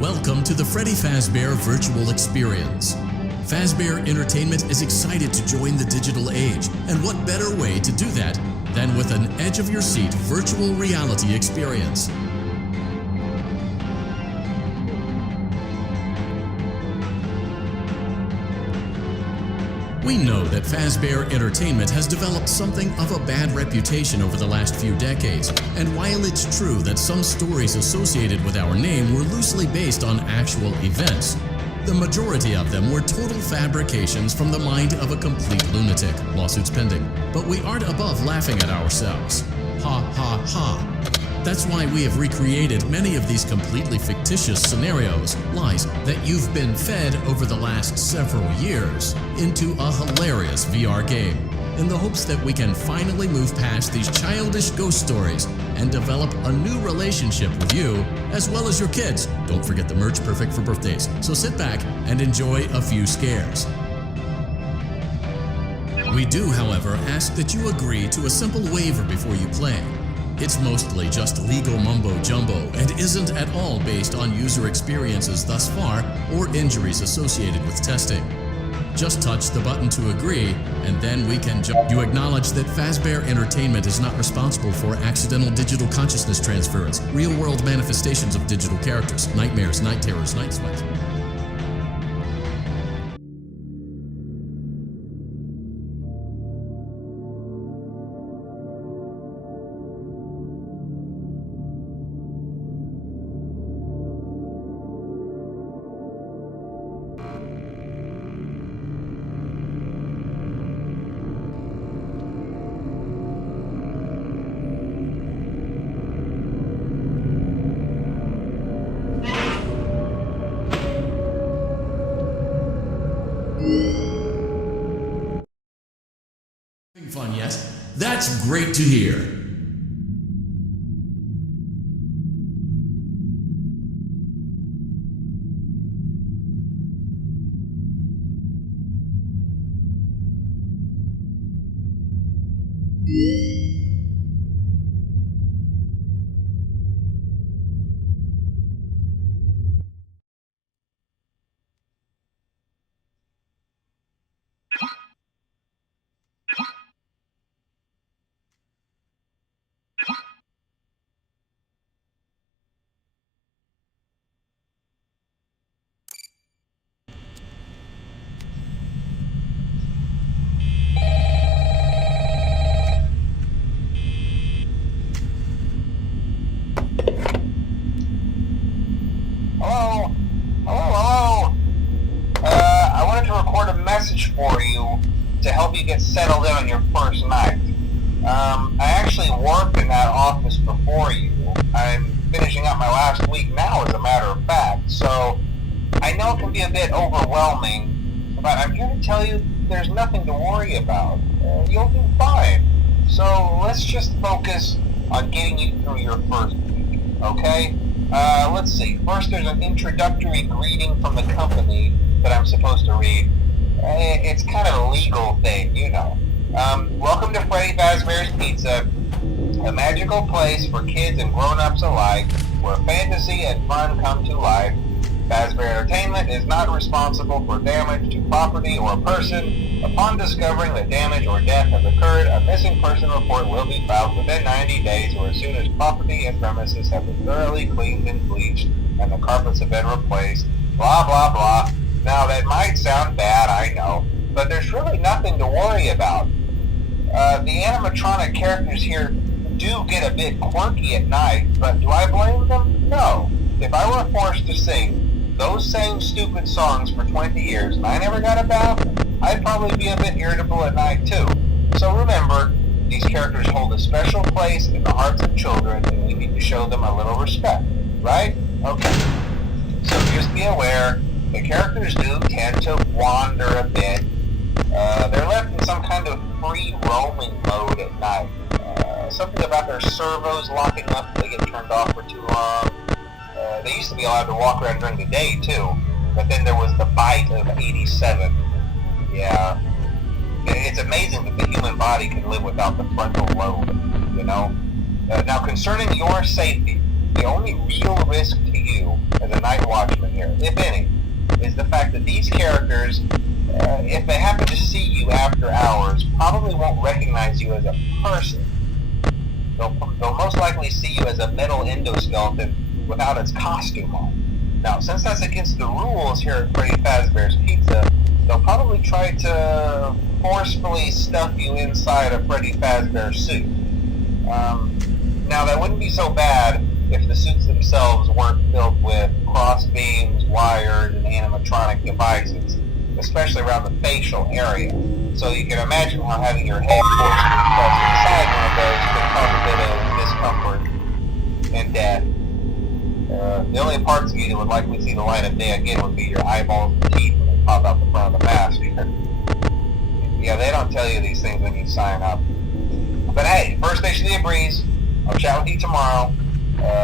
Welcome to the Freddy Fazbear Virtual Experience. Fazbear Entertainment is excited to join the digital age, and what better way to do that than with an edge-of-your-seat virtual reality experience. We know that Fazbear Entertainment has developed something of a bad reputation over the last few decades, and while it's true that some stories associated with our name were loosely based on actual events, the majority of them were total fabrications from the mind of a complete lunatic, lawsuits pending. But we aren't above laughing at ourselves. Ha ha ha. That's why we have recreated many of these completely fictitious scenarios, lies that you've been fed over the last several years, into a hilarious VR game, in the hopes that we can finally move past these childish ghost stories and develop a new relationship with you, as well as your kids. Don't forget the merch, perfect for birthdays. So sit back and enjoy a few scares. We do, however, ask that you agree to a simple waiver before you play. It's mostly just legal mumbo-jumbo and isn't at all based on user experiences thus far or injuries associated with testing. Just touch the button to agree, and then we can jump. You acknowledge that Fazbear Entertainment is not responsible for accidental digital consciousness transference, real-world manifestations of digital characters, nightmares, night terrors, night sweats. Fun, yes? That's great to hear. For you to help you get settled in on your first night. I actually worked in that office before you. I'm finishing up my last week now, as a matter of fact, so I know it can be a bit overwhelming, but I'm here to tell you there's nothing to worry about. You'll do fine. So let's just focus on getting you through your first week, okay? Let's see. First, there's an introductory greeting from the company that I'm supposed to read. It's kind of a legal thing, you know. Welcome to Freddy Fazbear's Pizza, a magical place for kids and grown-ups alike, where fantasy and fun come to life. Fazbear Entertainment is not responsible for damage to property or person. Upon discovering that damage or death has occurred, a missing person report will be filed within 90 days or as soon as property and premises have been thoroughly cleaned and bleached and the carpets have been replaced. Blah, blah, blah. Now, that might sound bad, I know, but there's really nothing to worry about. The animatronic characters here do get a bit quirky at night, but do I blame them? No. If I were forced to sing those same stupid songs for 20 years and I never got a bath, I'd probably be a bit irritable at night too. So remember, these characters hold a special place in the hearts of children and we need to show them a little respect, right? Okay. So just be aware, the characters do tend to wander a bit. They're left in some kind of free roaming mode at night. Something about their servos locking up if they get turned off for too long. They used to be allowed to walk around during the day too, but then there was the bite of 87. Yeah. It's amazing that the human body can live without the frontal lobe, you know? Now concerning your safety, the only real risk to you as a night watchman here, if any, is the fact that these characters, if they happen to see you after hours, probably won't recognize you as a person. They'll most likely see you as a metal endoskeleton without its costume on. Now, since that's against the rules here at Freddy Fazbear's Pizza, they'll probably try to forcefully stuff you inside a Freddy Fazbear suit. Now, that wouldn't be so bad if the suits themselves weren't filled with cross beams, wires, and animatronic devices, especially around the facial area. So you can imagine how having your head forcibly pressed inside one of those could cause a bit of discomfort and death. The only parts of you that would likely see the light of day again would be your eyeballs and teeth when they pop out the front of the mask. Yeah, they don't tell you these things when you sign up. But hey, first station of the breeze. I'll chat with you tomorrow.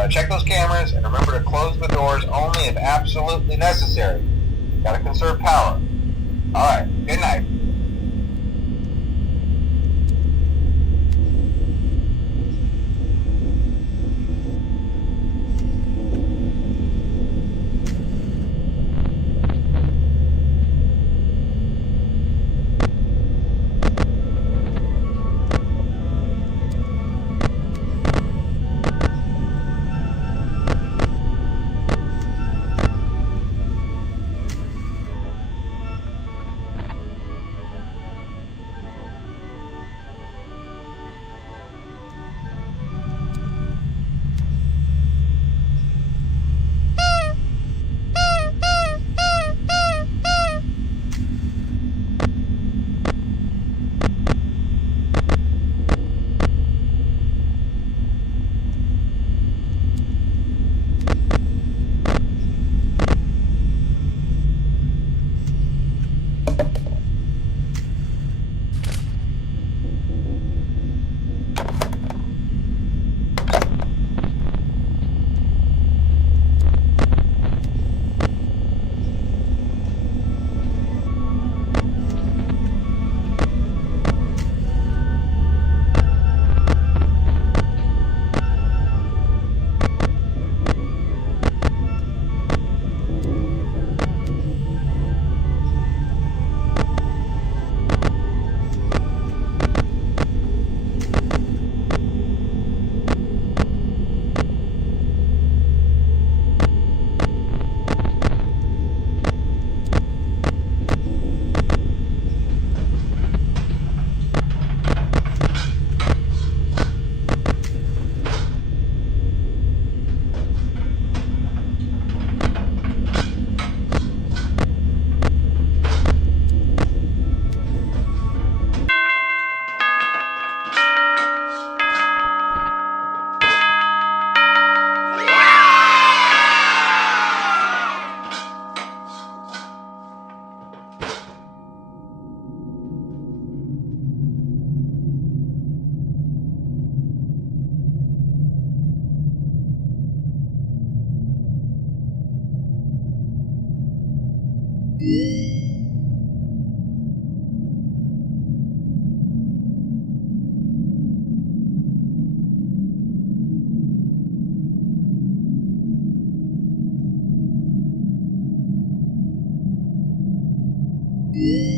Check those cameras and remember to close the doors only if absolutely necessary. Gotta conserve power. Alright, good night. Yeah.